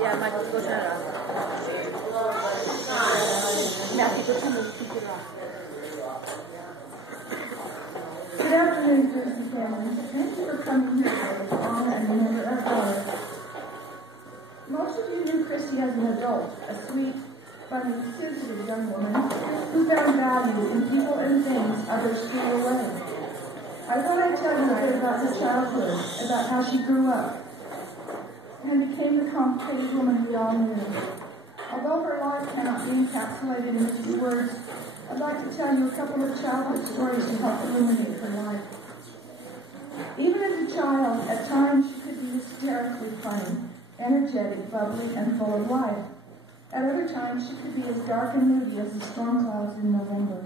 Yeah, Michael, go turn it off. Matthew, go turn the speaker off. Good afternoon, Christy family. Thank you for coming here today to honor and remember our daughter. Most of you knew Christy as an adult, a sweet, funny, sensitive young woman who found value in people and things others threw away. I thought I'd tell you a bit about her childhood, about how she grew up, and became the complicated woman we all knew. Although her life cannot be encapsulated in a few words, I'd like to tell you a couple of childhood stories to help illuminate her life. Even as a child, at times she could be hysterically funny, energetic, bubbly, and full of life. At other times, she could be as dark and moody as the storm clouds in November.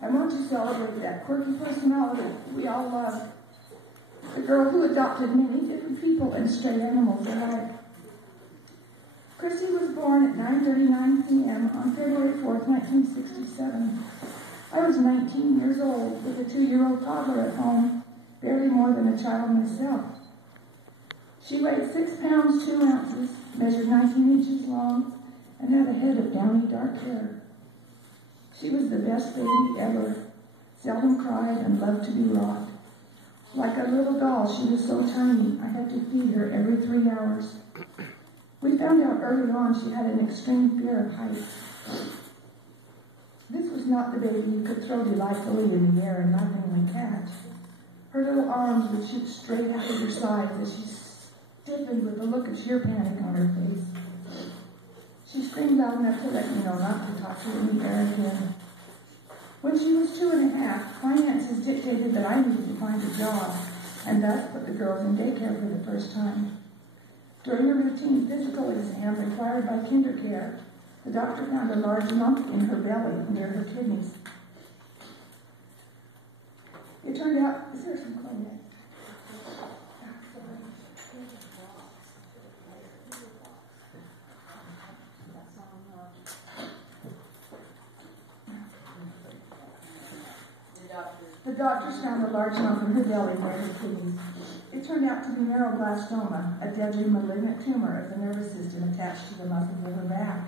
I want to celebrate that quirky personality we all love. The girl who adopted many different people and stray animals alike. Christy was born at 9:39 p.m. on February 4th, 1967. I was 19 years old with a 2-year-old toddler at home, barely more than a child myself. She weighed 6 pounds 2 ounces, measured 19 inches long, and had a head of downy dark hair. She was the best baby ever, seldom cried and loved to be rocked. Like a little doll, she was so tiny, I had to feed her every 3 hours. We found out early on she had an extreme fear of heights. This was not the baby you could throw delightfully in the air and lovingly catch. Her little arms would shoot straight out of her sides as she stiffened with a look of sheer panic on her face. She screamed loud enough to let me know not to talk to her in the air again. When she was 2 1/2, finances dictated that I needed to find a job, and thus put the girls in daycare for the first time. During a routine physical exam required by KinderCare, the doctor found a large lump in her belly near her kidneys. It turned out, is there some Kleenex? The doctors found a large lump in her belly near her kidneys. It turned out to be neuroblastoma, a deadly malignant tumor of the nervous system attached to the muscles of her back.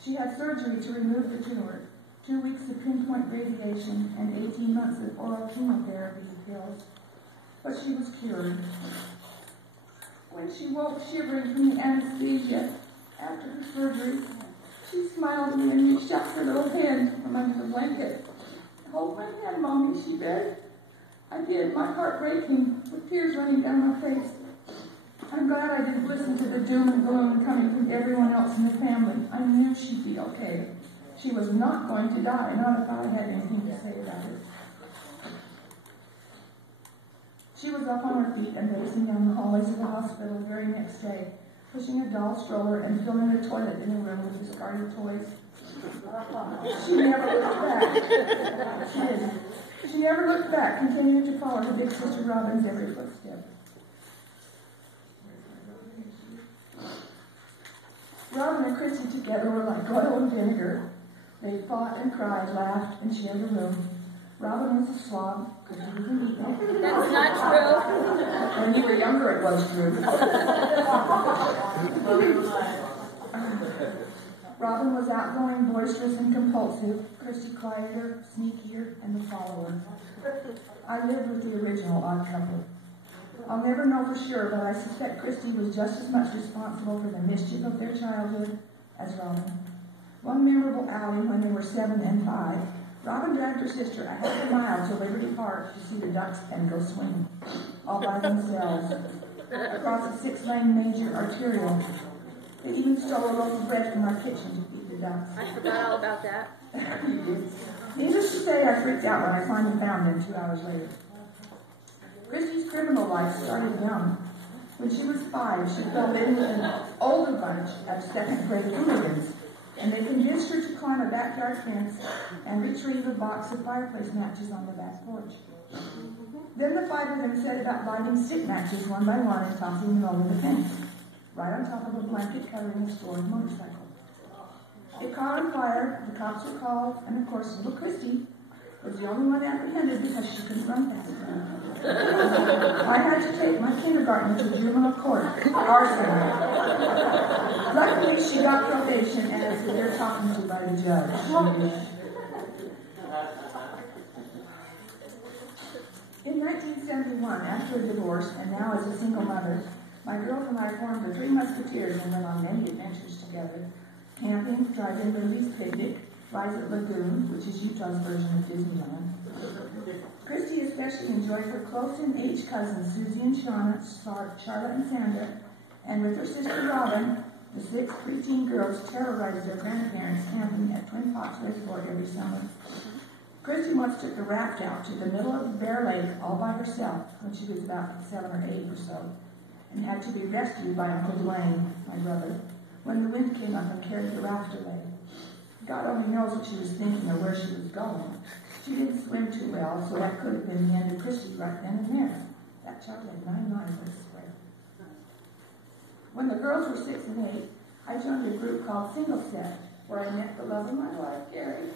She had surgery to remove the tumor, 2 weeks of pinpoint radiation, and 18 months of oral chemotherapy pills. But she was cured. When she woke shivering from the anesthesia after her surgery, she smiled at me and reached out her little hand from under the blanket. "Hold my hand, Mommy," she begged. I did, my heart breaking, with tears running down my face. I'm glad I didn't listen to the doom and gloom coming from everyone else in the family. I knew she'd be okay. She was not going to die, not if I had anything to say about it. She was up on her feet and racing down the hallways of the hospital the very next day, pushing a doll stroller and filling a toilet in a room with discarded toys. She never looked back. She never looked back, continuing to follow her big sister Robin's every footstep. Robin and Christy together were like oil and vinegar. They fought and cried, laughed, and shared a room. Robin was a slob, because she was a meatball. That's not true. When you were younger, it was true. Robin was outgoing, boisterous, and compulsive. Christy quieter, sneakier, and the follower. I lived with the original odd couple. I'll never know for sure, but I suspect Christy was just as much responsible for the mischief of their childhood as Robin. One memorable outing when they were 7 and 5, Robin dragged her sister a half a mile to Liberty Park to see the ducks and go swimming, all by themselves, across a 6-lane major arterial. They even stole a loaf of bread from our kitchen to feed the ducks. I forgot all about that. You did. Needless to say, I freaked out when I finally found them 2 hours later. Christy's criminal life started young. When she was 5, she fell living with an older bunch of second-grade hooligans, and they convinced her to climb a backyard fence and retrieve a box of fireplace matches on the back porch. Then the 5 of them set about lighting stick matches one by one and tossing them over the fence, right on top of a blanket covering a stored motorcycle. It caught on fire, the cops were called, and of course little Christy, was the only one apprehended because she couldn't run fast enough. I had to take my kindergartner to juvenile court, arson. Luckily, she got probation and is severe talking to by the judge. In 1971, after a divorce and now as a single mother, my girls and I formed the Three Musketeers and went on many adventures together. Camping, drive-in movies, picnic, Rise at Lagoon, which is Utah's version of Disneyland. Christy especially enjoyed her close-in-age cousins, Susie and Shauna, Charlotte and Sandra, and with her sister Robin, the 6 preteen girls terrorized their grandparents camping at Twin Pops Reservoir every summer. Christy once took the raft out to the middle of Bear Lake all by herself when she was about 7 or 8 or so, and had to be rescued by Uncle Dwayne, my brother, when the wind came up and carried the raft away. God only knows what she was thinking or where she was going. She didn't swim too well, so that could have been the end of Christy right then and there. That child had 9 lives, I swear. When the girls were 6 and 8, I joined a group called Single Set, where I met the love of my life, Gary.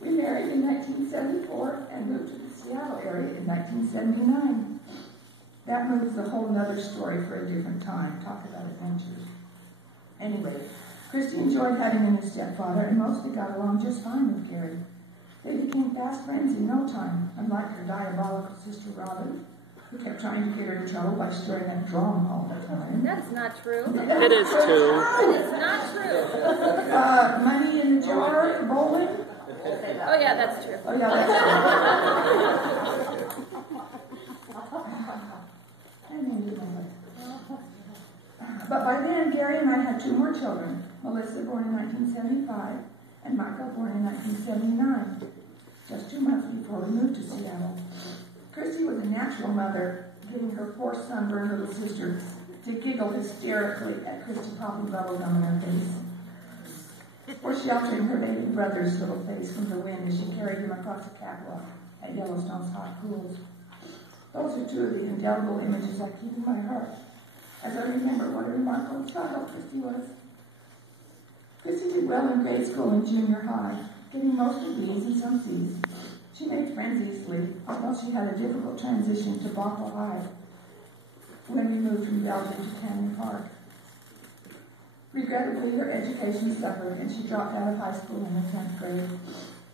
We married in 1974 and moved to the Seattle area in 1979. That move is a whole nother story for a different time. Talk about adventures. Anyway, Christy enjoyed having a new stepfather and mostly got along just fine with Gary. They became fast friends in no time, unlike her diabolical sister Robin, who kept trying to get her in trouble by stirring up drama all the time. That's not true. It is too. It's not true. Money in the jar, bowling. Oh, yeah, that's true. Oh, yeah, that's true. But by then, Gary and I had 2 more children, Melissa, born in 1975, and Michael, born in 1979, just 2 months before we moved to Seattle. Christy was a natural mother, getting her poor sunburned little sister to giggle hysterically at Christy popping bubblegum in her face, or sheltering her baby brother's little face from the wind as she carried him across a catwalk at Yellowstone's hot pools. Those are 2 of the indelible images I keep in my heart, as I remember what a remarkable child Christy was. Christy did well in grade school and junior high, getting mostly B's and some C's. She made friends easily, although she had a difficult transition to Bothell High when we moved from Belgium to Canyon Park. Regrettably, her education suffered, and she dropped out of high school in the 10th grade.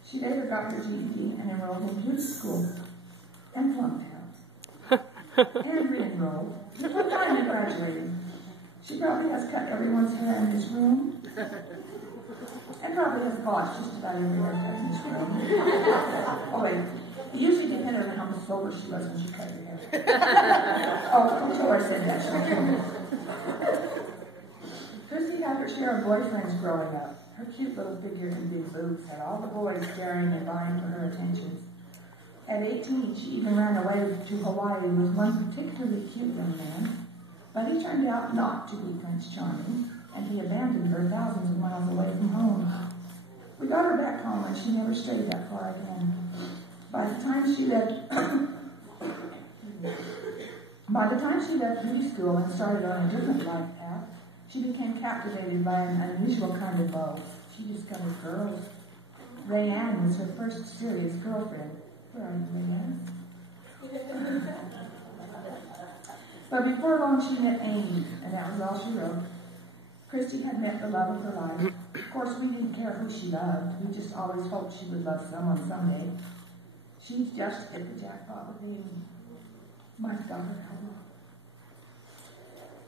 She later got her GED and enrolled in beauty school, and flunked out, and re-enrolled. But finally graduated. She probably has cut everyone's hair in this room, and probably has bought just about every haircut in this room. Oh, wait. It usually depended on how much sober she was when she cut her hair. Oh, until I said that, she told me. Christy had her share of boyfriends growing up. Her cute little figure and big boobs had all the boys staring and vying for her attentions. At 18, she even ran away to Hawaii with one particularly cute young man, but he turned out not to be Prince Charming, and he abandoned her thousands of miles away from home. We got her back home, and she never strayed that far again. By the time she left beauty school and started on a different life path, she became captivated by an unusual kind of love. She discovered girls. Rayanne was her first serious girlfriend. Where are you, Rayanne? But before long, she met Amy, and that was all she wrote. Christy had met the love of her life. Of course, we didn't care who she loved. We just always hoped she would love someone someday. She just hit the jackpot with Amy. My daughter,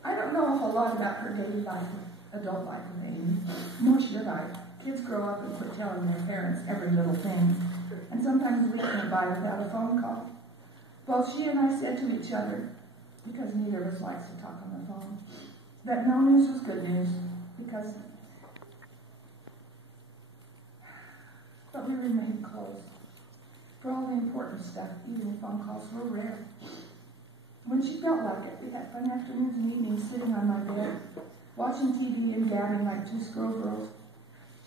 I don't know a whole lot about her daily life, adult life with Amy. Nor should I. Kids grow up and quit telling their parents every little thing, and sometimes we can't by without a phone call. Both she and I said to each other, because neither of us likes to talk on the phone, that no news was good news, but we remained close. For all the important stuff, even phone calls were rare. When she felt like it, we had fun afternoons and evenings sitting on my bed, watching TV and gabbing like 2 schoolgirls.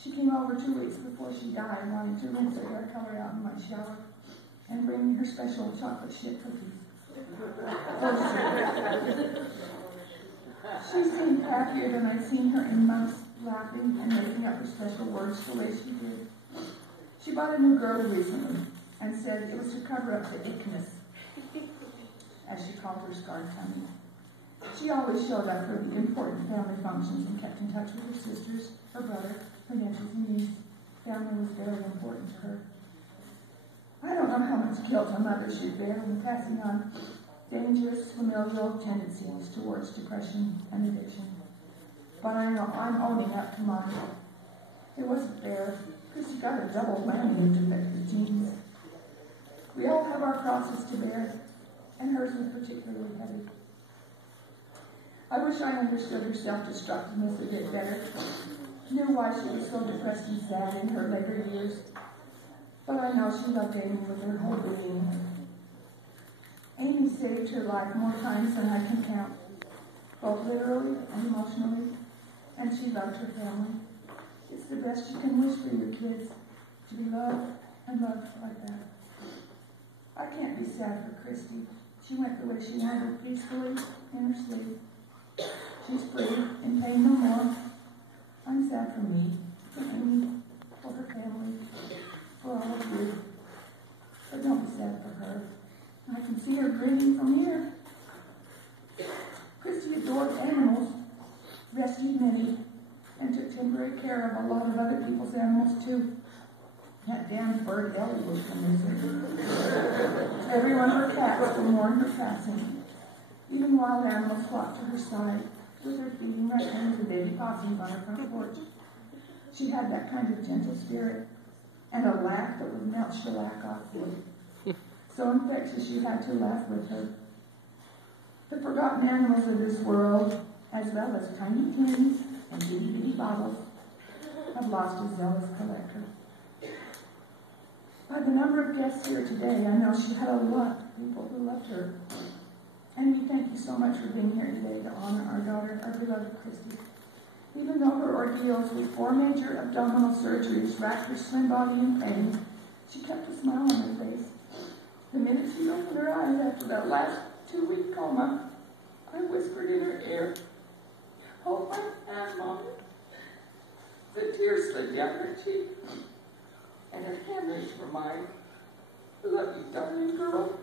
She came over 2 weeks before she died, wanting to rinse her hair color out in my shower and bring me her special chocolate chip cookies. She seemed happier than I'd seen her in months, laughing and making up her special words the way she did. She bought a new girdle recently and said it was to cover up the ickness, as she called her scarred tummy. She always showed up for the important family functions and kept in touch with her sisters, her brother, her nephews and niece. Family was very important to her. I don't know how much guilt a mother should bear in passing on dangerous familial tendencies towards depression and addiction. But I know I'm owning up to mine. It wasn't fair, because she got a double whammy of defective genes. We all have our crosses to bear, and hers was particularly heavy. I wish I understood her self-destructiveness a bit better, knew why she was so depressed and sad in her later years, but I know she loved Amy with her whole being. Amy saved her life more times than I can count, both literally and emotionally, and she loved her family. It's the best you can wish for your kids, to be loved and loved like that. I can't be sad for Christy. She went the way she wanted, peacefully in her sleep. She's free, in pain no more. I'm sad for me, for Amy, for her family, for all of you. But don't be sad for her. I can see her grinning from here. Christy adored animals, rescued many, and took temporary care of a lot of other people's animals too. That damn bird Ellie was a misery. Every one of her cats would mourn her passing. Even wild animals flocked to her side, with her feeding raccoons and baby possums on her front porch. She had that kind of gentle spirit, and a laugh that would melt shellac off wood. So infectious you had to laugh with her. The forgotten animals of this world, as well as tiny tins and itty-bitty bottles, have lost a zealous collector. By the number of guests here today, I know she had a lot of people who loved her. And we thank you so much for being here today to honor our daughter, our beloved Christy. Even though her ordeals with 4 major abdominal surgeries racked her slim body in pain, she kept a smile on her face. The minute she opened her eyes after that last 2-week coma, I whispered in her ear, "Hold my hand, Mommy." The tears slid down her cheek, and her hand reached for mine. "I love you, darling girl."